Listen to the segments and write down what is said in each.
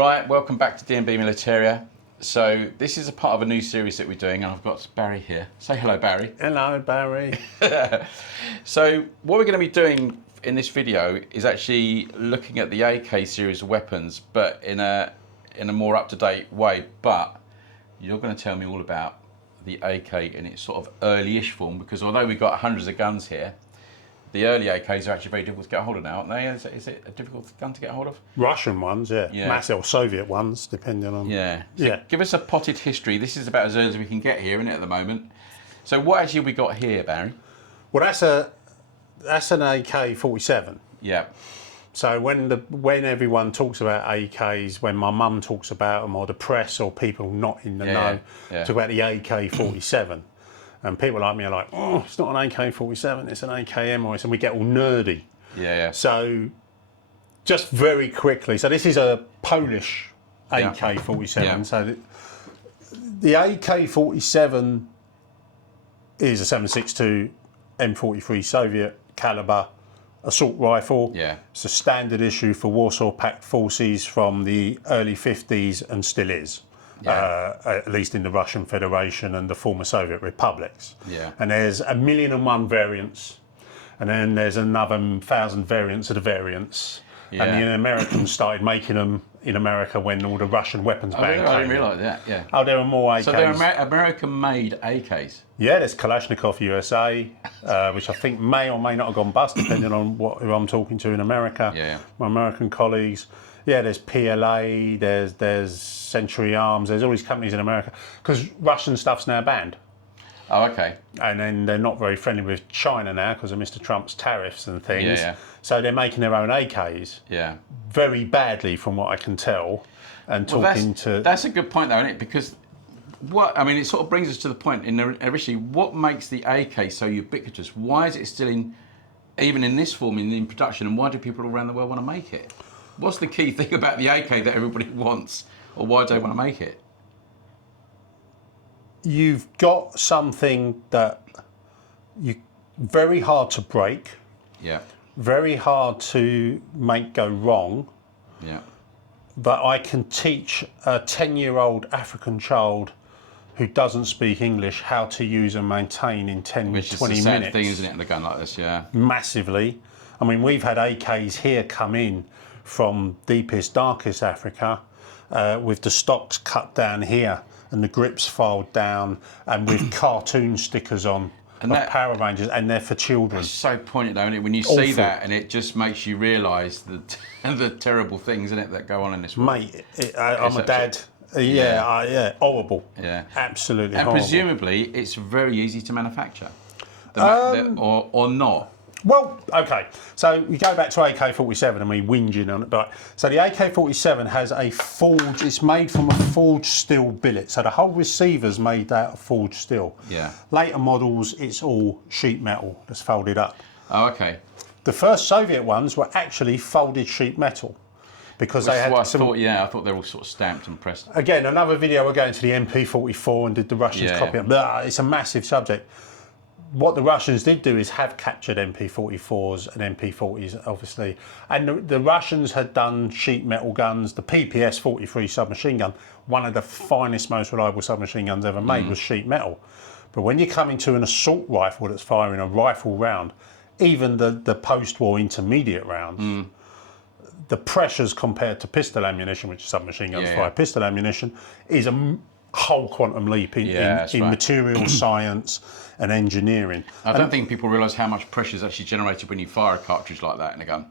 Right, welcome back to B Militaria. So this is a part of a new series that we're doing, and I've got Barry here. Say hello, Barry. Hello, Barry. So what we're going to be doing in this video is actually looking at the AK series of weapons, but in a more up-to-date way. But you're going to tell me all about the AK in its sort of early-ish form, because although we've got hundreds of guns here, the early AKs are actually very difficult to get a hold of now, aren't they? Is it a difficult gun to get a hold of? Russian ones, yeah. Massive, or Soviet ones, depending on... Yeah. So give us a potted history. This is about as early as we can get here, isn't it, at the moment? So what actually have we got here, Barry? Well, that's an AK47. Yeah. So when everyone talks about AKs, when my mum talks about them, or the press, or people not in the know, talk about the AK47. And people like me are like, oh, it's not an AK-47, it's an AKM, and we get all nerdy. Yeah. So, just very quickly, so this is a Polish AK-47. Yeah. So the AK-47 is a 7.62 M43 Soviet caliber assault rifle. Yeah. It's a standard issue for Warsaw Pact forces from the early 50s and still is. Yeah. At least in the Russian Federation and the former Soviet republics. Yeah. And there's 1,000,001 variants, and then there's another 1,000 variants of the variants. Yeah. And the Americans started making them in America when all the Russian weapons ban came. I didn't realise that, yeah. Oh, there are more AKs. So they're American-made AKs? Yeah, there's Kalashnikov USA, which I think may or may not have gone bust, depending on who I'm talking to in America. Yeah. My American colleagues. Yeah, there's PLA, there's Century Arms, there's all these companies in America, because Russian stuff's now banned. Oh, okay. And then they're not very friendly with China now because of Mr. Trump's tariffs and things. Yeah. So they're making their own AKs. Yeah. Very badly, from what I can tell. And That's a good point, though, isn't it? Because it sort of brings us to the point originally, what makes the AK so ubiquitous? Why is it still even in this form, in production, and why do people around the world want to make it? What's the key thing about the AK that everybody wants, or why do they want to make it? You've got something that very hard to break. Yeah. Very hard to make go wrong. Yeah. But I can teach a 10-year-old African child who doesn't speak English how to use and maintain in 10, 20 minutes. Which is the sad thing, isn't it, in a gun like this, yeah. Massively. I mean, we've had AKs here come in from deepest, darkest Africa with the stocks cut down here and the grips filed down and with cartoon stickers on of Power Rangers, and they're for children. It's so poignant, though, isn't it? When you see that, and it just makes you realise the terrible things, isn't it, that go on in this world. Mate, I'm a dad. Horrible. Yeah. Absolutely and horrible. And presumably, it's very easy to manufacture. Or not. Well, okay, so we go back to AK-47 and we whinging on it, but so the AK-47 has a forged, it's made from a forged steel billet, so the whole receiver's made out of forged steel. Yeah. Later models, it's all sheet metal that's folded up. Oh, okay. The first Soviet ones were actually folded sheet metal, because they had I thought they were all sort of stamped and pressed. Again, another video, we're going to the MP44 and did the Russians copy it. It's a massive subject. What the Russians did do is have captured MP44s and MP40s, obviously. And the Russians had done sheet metal guns. The PPS 43 submachine gun, one of the finest, most reliable submachine guns ever made, was sheet metal. But when you come into an assault rifle that's firing a rifle round, even the post-war intermediate rounds, the pressures compared to pistol ammunition, which submachine guns fire pistol ammunition, is a whole quantum leap in material science and engineering. I don't think people realise how much pressure is actually generated when you fire a cartridge like that in a gun.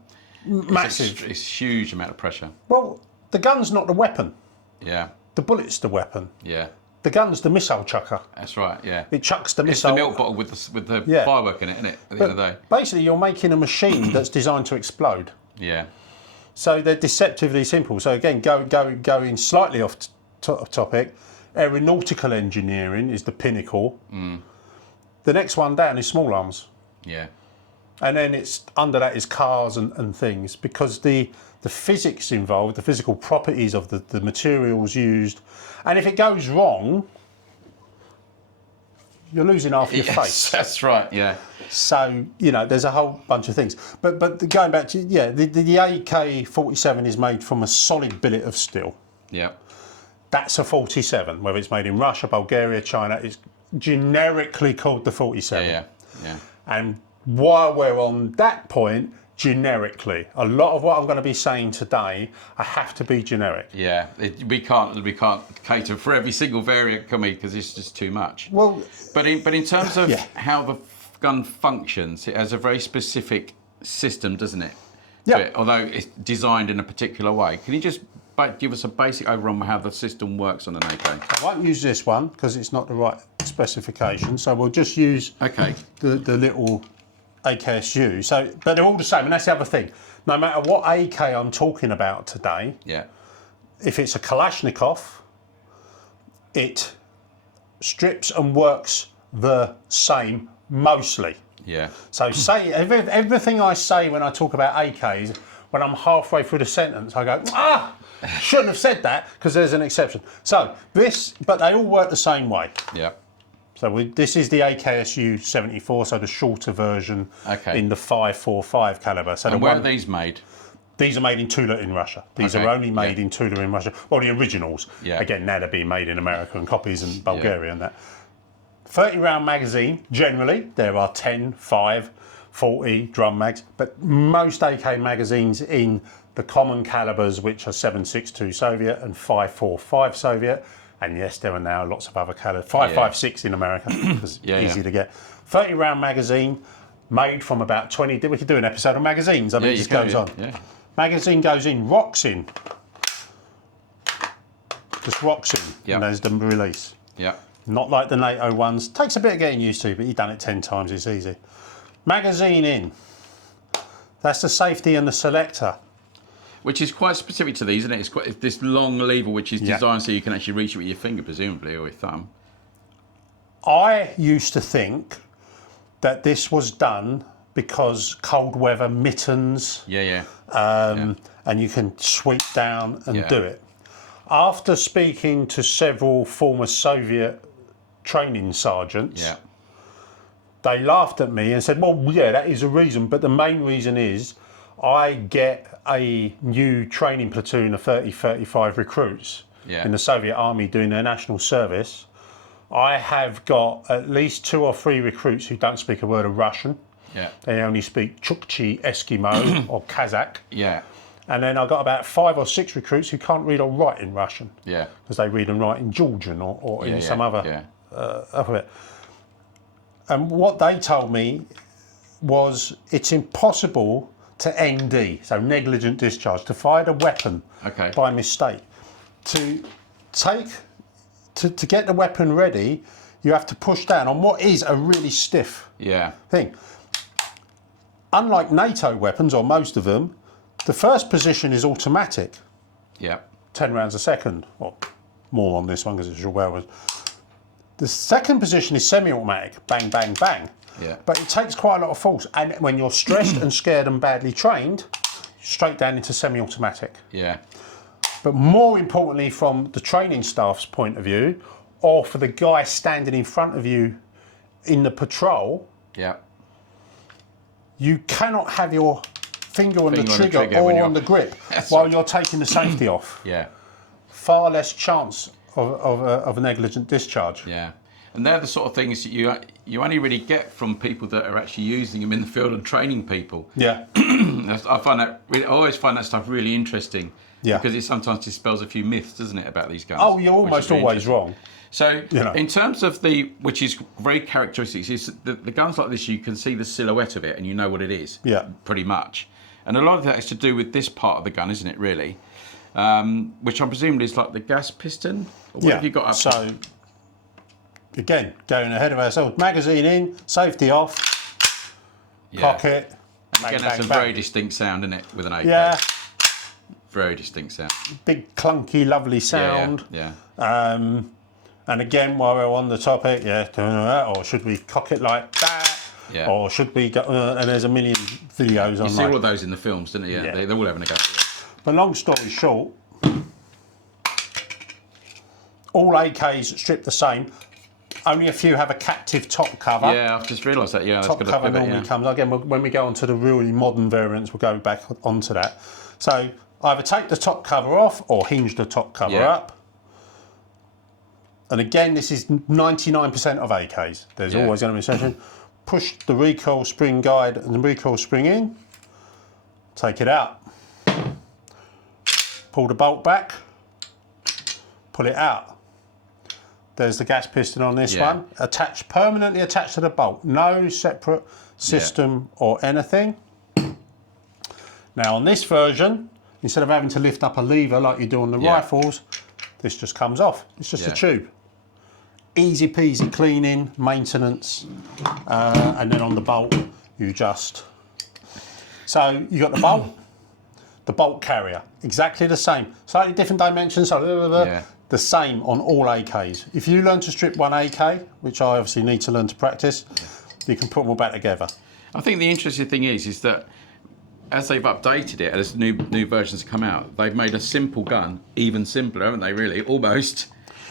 Massive. It's a huge amount of pressure. Well, the gun's not the weapon. Yeah. The bullet's the weapon. Yeah. The gun's the missile chucker. That's right, yeah. It chucks the missile. It's the milk bottle with the firework in it, isn't it, at the end of the day? Basically, you're making a machine that's designed to explode. Yeah. So they're deceptively simple. So again, going slightly off topic, aeronautical engineering is the pinnacle. The next one down is small arms. Yeah. And then it's under that is cars and things, because the physics involved, the physical properties of the materials used, and if it goes wrong, you're losing half your face. That's right, yeah. So, you know, there's a whole bunch of things. But going back to, the AK47 is made from a solid billet of steel. Yeah. That's a 47. Whether it's made in Russia, Bulgaria, China, it's generically called the 47. Yeah. And while we're on that point, generically, a lot of what I'm going to be saying today, I have to be generic. Yeah, we can't cater for every single variant, can we? Because it's just too much. Well, but in terms of how the gun functions, it has a very specific system, doesn't it? Yeah. To it, although it's designed in a particular way. Can you just give us a basic overview on how the system works on an AK? I won't use this one because it's not the right specification. So we'll just use the little AKSU. So, but they're all the same, and that's the other thing. No matter what AK I'm talking about today, if it's a Kalashnikov, it strips and works the same mostly. Yeah. So say everything I say when I talk about AKs, when I'm halfway through the sentence, I go, shouldn't have said that because there's an exception. So but they all work the same way. Yeah. So this is the AKSU 74, so the shorter version in the 5.45 caliber. So and where are these made? These are made in Tula in Russia. These are only made in Tula in Russia. Well, the originals. Yeah. Again, now they're being made in America and copies in Bulgaria and that. 30 round magazine, generally. There are 10, 5, 40 drum mags, but most AK magazines in the common calibers, which are 7.62 Soviet and 5.45 Soviet, and yes, there are now lots of other calibers. 5.56 in America, because easy to get. 30 round magazine, made from about 20. We could do an episode on magazines. I mean, it just goes on. Yeah. Magazine goes in, rocks in. Just rocks in, and there's the release. Yeah. Not like the NATO ones. Takes a bit of getting used to, but you've done it 10 times, it's easy. Magazine in. That's the safety and the selector. Which is quite specific to these, isn't it? It's this long lever which is designed so you can actually reach it with your finger, presumably, or your thumb. I used to think that this was done because cold weather mittens. And you can sweep down and do it. After speaking to several former Soviet training sergeants, they laughed at me and said, well, yeah, that is a reason, but the main reason is I get a new training platoon of 30, 35 recruits in the Soviet army doing their national service. I have got at least 2 or 3 recruits who don't speak a word of Russian. They only speak Chukchi, Eskimo or Kazakh. And then I've got about 5 or 6 recruits who can't read or write in Russian. Because they read and write in Georgian or in some other alphabet. And what they told me was it's impossible to ND, so negligent discharge, to fire the weapon by mistake. To get the weapon ready, you have to push down on what is a really stiff thing. Unlike NATO weapons, or most of them, the first position is automatic. 10 rounds a second, or more on this one because it's your well. The second position is semi-automatic, bang, bang, bang. But it takes quite a lot of force, and when you're stressed and scared and badly trained, straight down into semi-automatic. But more importantly, from the training staff's point of view, or for the guy standing in front of you in the patrol, you cannot have your finger on the trigger or on the grip while you're taking the safety off. Far less chance of a negligent discharge. And they're the sort of things that you only really get from people that are actually using them in the field and training people. I always find that stuff really interesting. Because it sometimes dispels a few myths, doesn't it, about these guns? Oh, you're almost always wrong. So, in terms of which is very characteristic, is the guns like this, you can see the silhouette of it and you know what it is. Pretty much. And a lot of that is to do with this part of the gun, isn't it, really? Which I'm presuming is like the gas piston? Or what have you got up so, again, going ahead of ourselves. Magazine in, safety off, pocket. Again, that's a very distinct sound, isn't it, with an AK? Very distinct sound. Big, clunky, lovely sound. And again, while we're on the topic, or should we cock it like that? Or should we go, and there's a million videos on. You see all of those in the films, don't you? They're all having a go. But long story short, all AKs strip the same. Only a few have a captive top cover. Yeah, I've just realised that. Yeah, Top cover normally comes. Again, when we go on to the really modern variants, we'll go back onto that. So either take the top cover off or hinge the top cover up. And again, this is 99% of AKs. There's always going to be a section. Push the recoil spring guide and the recoil spring in. Take it out. Pull the bolt back. Pull it out. There's the gas piston on this one. Permanently attached to the bolt. No separate system or anything. Now on this version, instead of having to lift up a lever like you do on the rifles, this just comes off. It's just a tube. Easy peasy cleaning, maintenance, and then on the bolt, you just... So you got the bolt carrier, exactly the same. Slightly different dimensions, the same on all AKs. If you learn to strip one AK, which I obviously need to learn to practice, you can put them all back together. I think the interesting thing is that as they've updated it, as new versions come out, they've made a simple gun even simpler, haven't they, really, almost?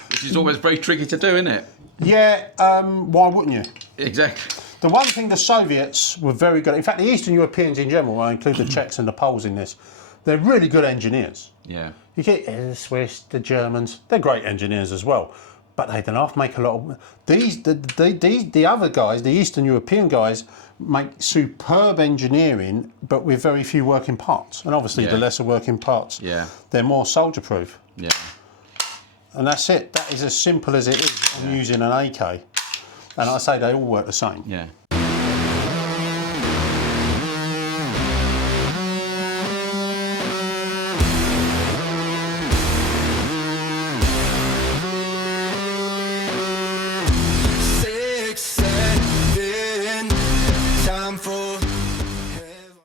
Which is always very tricky to do, isn't it? Yeah, why wouldn't you? Exactly. The one thing the Soviets were very good at, in fact the Eastern Europeans in general, I include the Czechs and the Poles in this, they're really good engineers. Yeah. You get the Swiss, the Germans, they're great engineers as well. But they don't have to make a lot of... The other guys, the Eastern European guys, make superb engineering, but with very few working parts. And obviously the lesser working parts, they're more soldier proof. Yeah. And that's it. That is as simple as it is on using an AK. And I say they all work the same. Yeah.